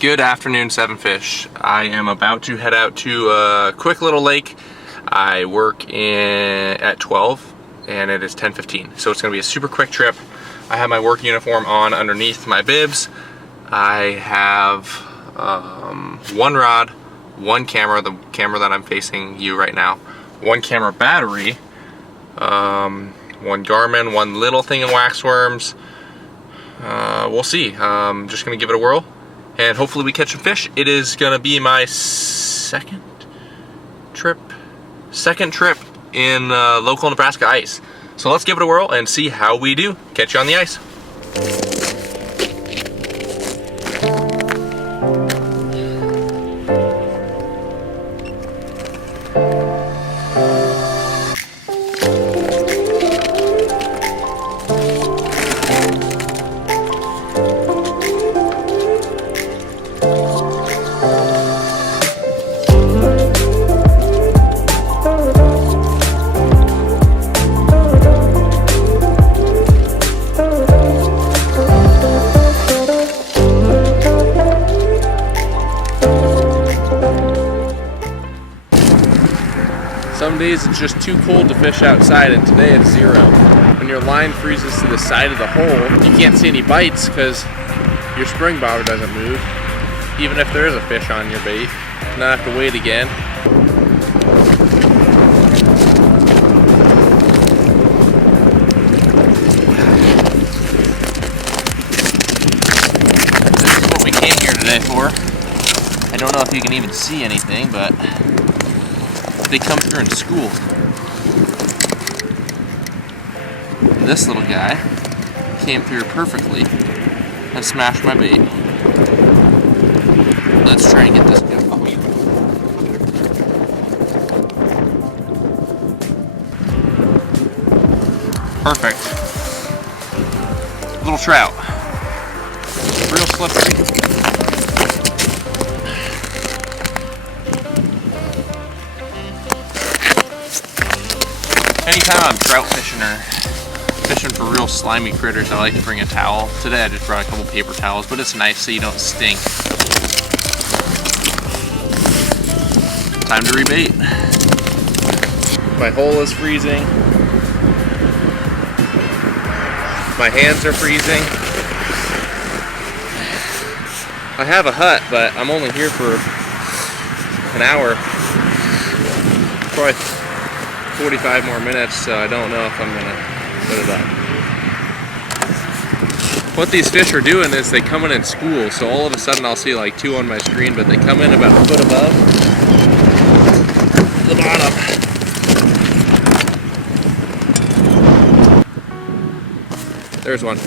Good afternoon, Seven Fish. I am about to head out to a quick little lake. I work at 12 and it is 10:15, so it's going to be a super quick trip. I have my work uniform on underneath my bibs. I have one rod, one camera, the camera that I'm facing you right now, one camera battery, one Garmin, one little thing in waxworms. We'll see. I'm just going to give it a whirl and hopefully we catch some fish. It is going to be my second trip in local Nebraska ice. So let's give it a whirl and see how we do. Catch you on the ice. Some days it's just too cold to fish outside, and today it's 0. When your line freezes to the side of the hole, you can't see any bites because your spring bobber doesn't move, even if there is a fish on your bait. And I have to wait again. This is what we came here today for. I don't know if you can even see anything, but they come through in school. This little guy came through perfectly and smashed my bait. Let's try and get this guy. Oh. Perfect. Little trout. Real slippery. Anytime I'm trout fishing or fishing for real slimy critters, I like to bring a towel. Today I just brought a couple paper towels, but it's nice so you don't stink. Time to rebait. My hole is freezing. My hands are freezing. I have a hut, but I'm only here for an hour. Probably 45 more minutes, so I don't know if I'm gonna put it up. What these fish are doing is they come in school, so all of a sudden I'll see like 2 on my screen, but they come in about a foot above the bottom. There's one.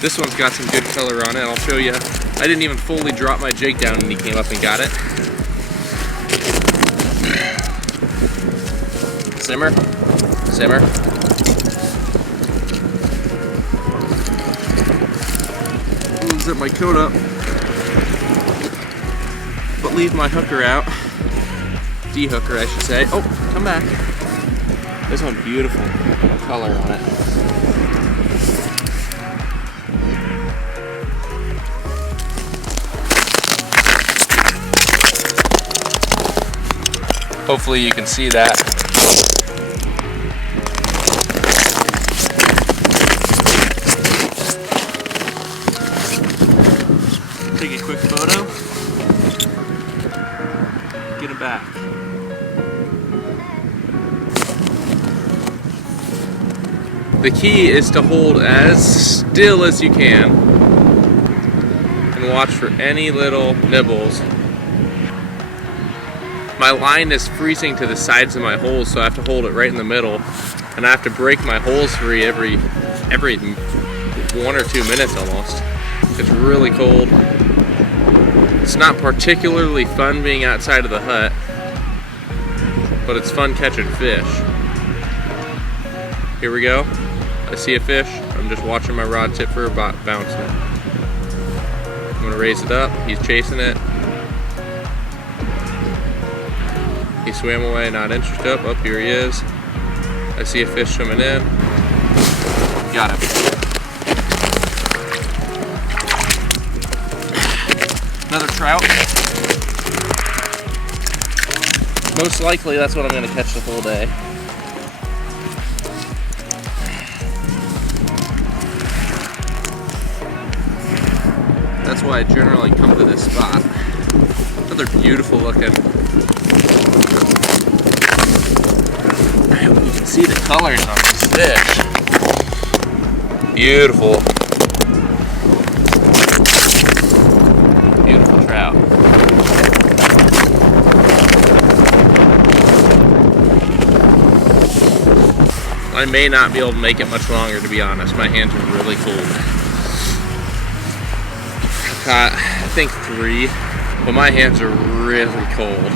This one's got some good color on it, I'll show you. I didn't even fully drop my jig down and he came up and got it. Simmer, simmer. Zip my coat up, but leave my hooker out. De-hooker, I should say. Oh, come back. This one, beautiful color on it. Hopefully you can see that. Take a quick photo. Get it back. The key is to hold as still as you can and watch for any little nibbles. My line is freezing to the sides of my holes, so I have to hold it right in the middle, and I have to break my holes free every 1 or 2 minutes almost. It's really cold. It's not particularly fun being outside of the hut, but it's fun catching fish. Here we go. I see a fish. I'm just watching my rod tip for a bounce now. I'm gonna raise it up. He's chasing it. He swam away, not interested. Up, here he is. I see a fish swimming in. Got him. Another trout. Most likely that's what I'm gonna catch the whole day. That's why I generally come to this spot. Another beautiful looking. You can see the colors on this fish. Beautiful. Beautiful trout. I may not be able to make it much longer, to be honest. My hands are really cold. Caught, I think 3, but my hands are really cold.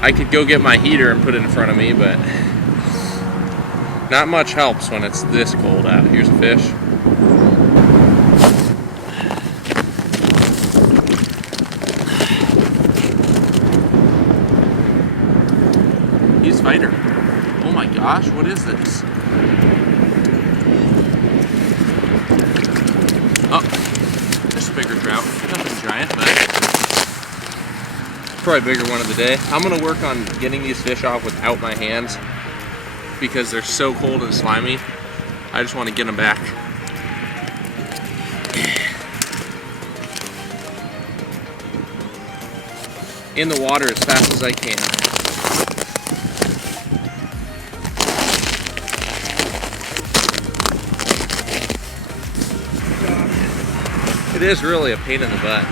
I could go get my heater and put it in front of me, but not much helps when it's this cold out. Here's a fish. He's a fighter. Oh my gosh, what is this? Oh, there's a bigger trout. Nothing giant, but probably a bigger one of the day. I'm gonna work on getting these fish off without my hands because they're so cold and slimy. I just want to get them back. In the water as fast as I can. It is really a pain in the butt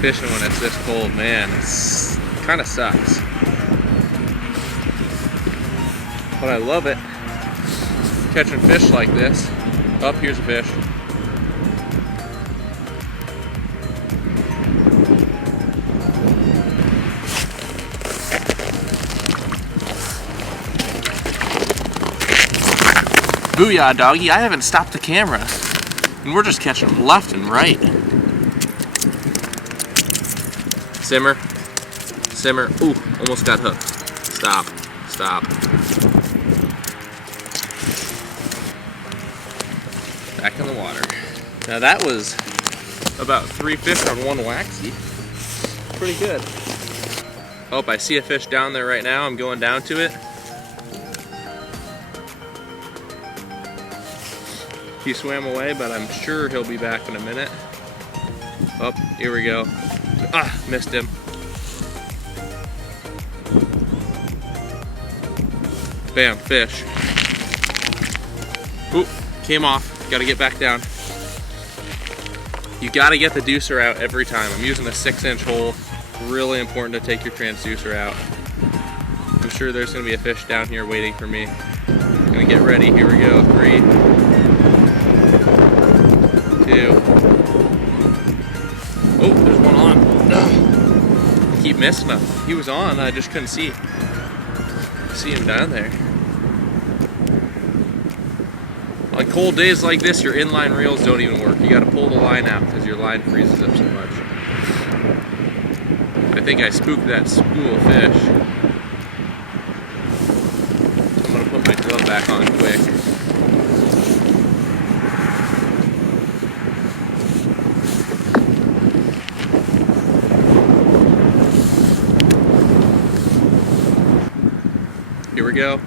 fishing when it's this cold, man. It's kind of sucks, but I love it. Catching fish like this. Oh, here's a fish. Booyah, doggy. I haven't stopped the camera. And we're just catching them left and right. Simmer. Simmer. Ooh, almost got hooked. Stop. Stop. Back in the water. Now that was about 3 fish on one waxy. Pretty good. Oh, I see a fish down there right now. I'm going down to it. He swam away, but I'm sure he'll be back in a minute. Oh, here we go. Ah, missed him. Bam, fish. Ooh, came off. Gotta get back down. You gotta get the deucer out every time. I'm using a 6-inch hole. Really important to take your transducer out. I'm sure there's gonna be a fish down here waiting for me. I'm gonna get ready. Here we go. 3, 2. Oh, there's one on. Ugh. I keep missing him. He was on, I just couldn't see him down there. On cold days like this, your inline reels don't even work. You gotta pull the line out because your line freezes up so much. I think I spooked that school of fish. I'm gonna put my glove back on quick. Here we go.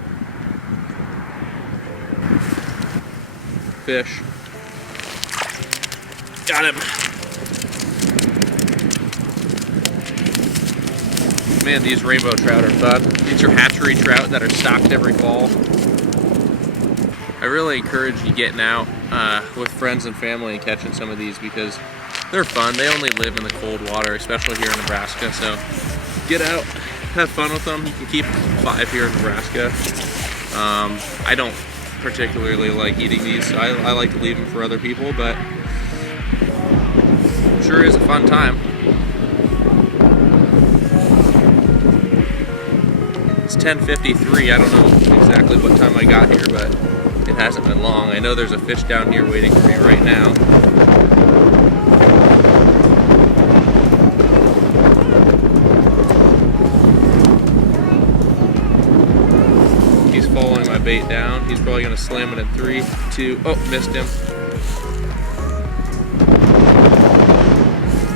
Fish. Got him. Man, these rainbow trout are fun. These are hatchery trout that are stocked every fall. I really encourage you getting out with friends and family and catching some of these because they're fun. They only live in the cold water, especially here in Nebraska. So get out, have fun with them. You can keep 5 here in Nebraska. I don't particularly like eating these, so I like to leave them for other people, but sure is a fun time. It's 10:53. I don't know exactly what time I got here, but it hasn't been long. I know there's a fish down here waiting for me right now. He's following my bait down. He's probably gonna slam it in 3, 2, oh, missed him.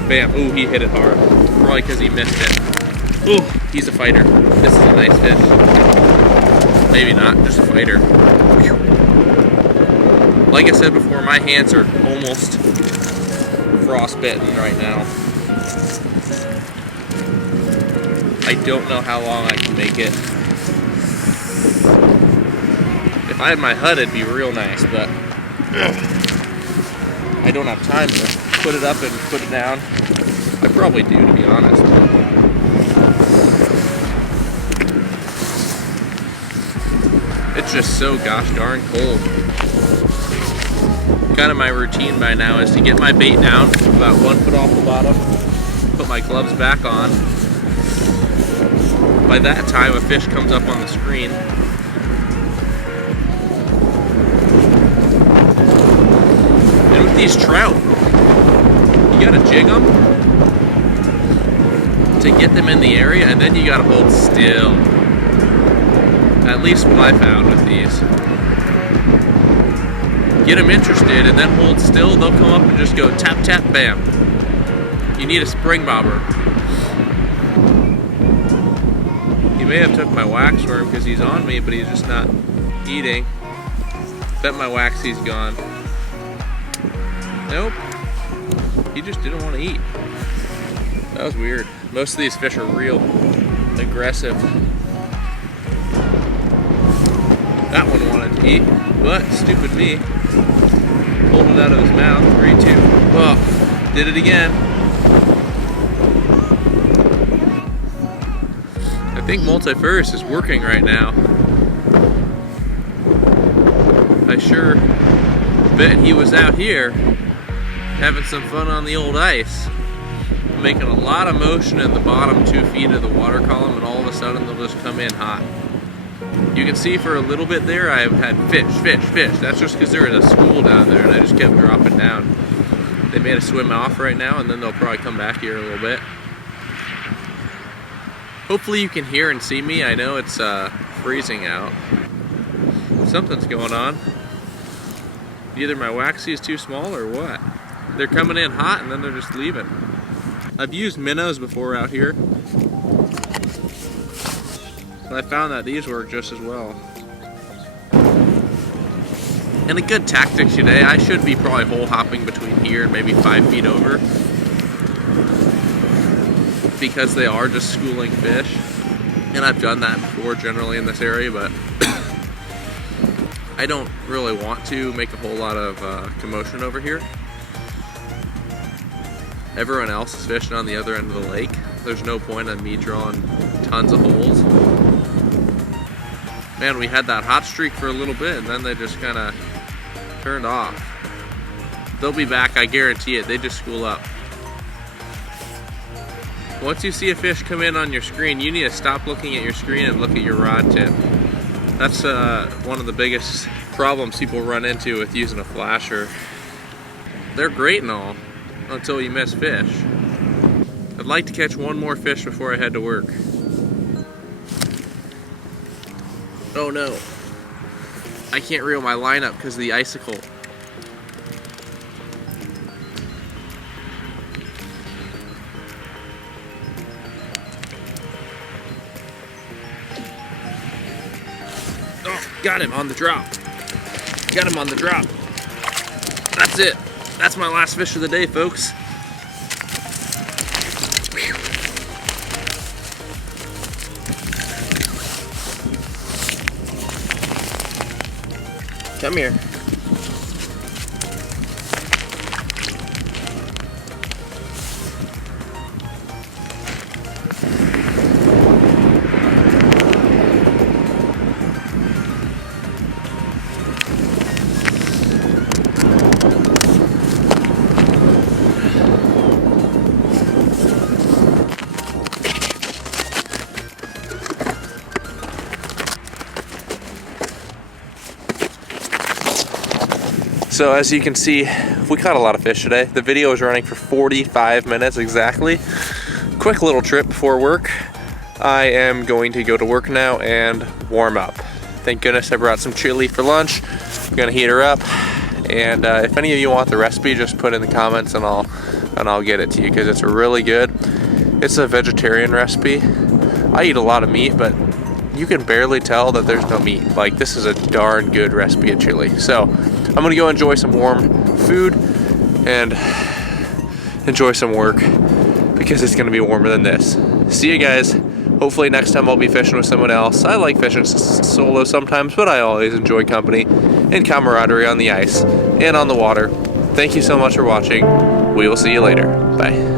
Bam. Ooh, he hit it hard. Probably because he missed it. Ooh, he's a fighter. This is a nice fish. Maybe not, just a fighter. Whew. Like I said before, my hands are almost frostbitten right now. I don't know how long I can make it. If I had my HUD, it'd be real nice, but I don't have time to put it up and put it down. I probably do, to be honest. It's just so gosh darn cold. Kind of my routine by now is to get my bait down about 1 foot off the bottom, put my gloves back on. By that time, a fish comes up on the screen. And with these trout, you gotta jig them to get them in the area, and then you gotta hold still. At least what I found with these. Get them interested and then hold still, they'll come up and just go tap, tap, bam. You need a spring bobber. He may have took my wax worm because he's on me, but he's just not eating. Bet my waxie's gone. Nope. He just didn't want to eat. That was weird. Most of these fish are real aggressive. That one wanted to eat, but stupid me. Pulled it out of his mouth. 3, 2. Oh, did it again. I think multi-furse is working right now. I sure bet he was out here having some fun on the old ice, making a lot of motion in the bottom 2 feet of the water column, and all of a sudden they'll just come in hot. You can see for a little bit there I've had fish, fish, fish. That's just because they're in a school down there and I just kept dropping down. They made a swim off right now, and then they'll probably come back here a little bit. Hopefully you can hear and see me. I know it's freezing out. Something's going on. Either my waxie is too small or what. They're coming in hot and then they're just leaving. I've used minnows before out here, and I found that these work just as well. And a good tactic today, I should be probably hole hopping between here and maybe 5 feet over, because they are just schooling fish. And I've done that before generally in this area, but I don't really want to make a whole lot of commotion over here. Everyone else is fishing on the other end of the lake. There's no point in me drawing tons of holes. Man, we had that hot streak for a little bit and then they just kind of turned off. They'll be back, I guarantee it. They just school up. Once you see a fish come in on your screen, you need to stop looking at your screen and look at your rod tip. That's one of the biggest problems people run into with using a flasher. They're great and all, until you miss fish. I'd like to catch one more fish before I head to work. Oh no. I can't reel my line up because of the icicle. Oh, got him on the drop. Got him on the drop. That's it. That's my last fish of the day, folks. Whew. Come here. So as you can see, we caught a lot of fish today. The video is running for 45 minutes exactly. Quick little trip before work. I am going to go to work now and warm up. Thank goodness I brought some chili for lunch. I'm gonna heat her up. And if any of you want the recipe, just put in the comments and I'll and I'll get it to you because it's really good. It's a vegetarian recipe. I eat a lot of meat, but you can barely tell that there's no meat. Like, this is a darn good recipe of chili. So I'm gonna go enjoy some warm food and enjoy some work because it's gonna be warmer than this. See you guys. Hopefully next time I'll be fishing with someone else. I like fishing solo sometimes, but I always enjoy company and camaraderie on the ice and on the water. Thank you so much for watching. We will see you later. Bye.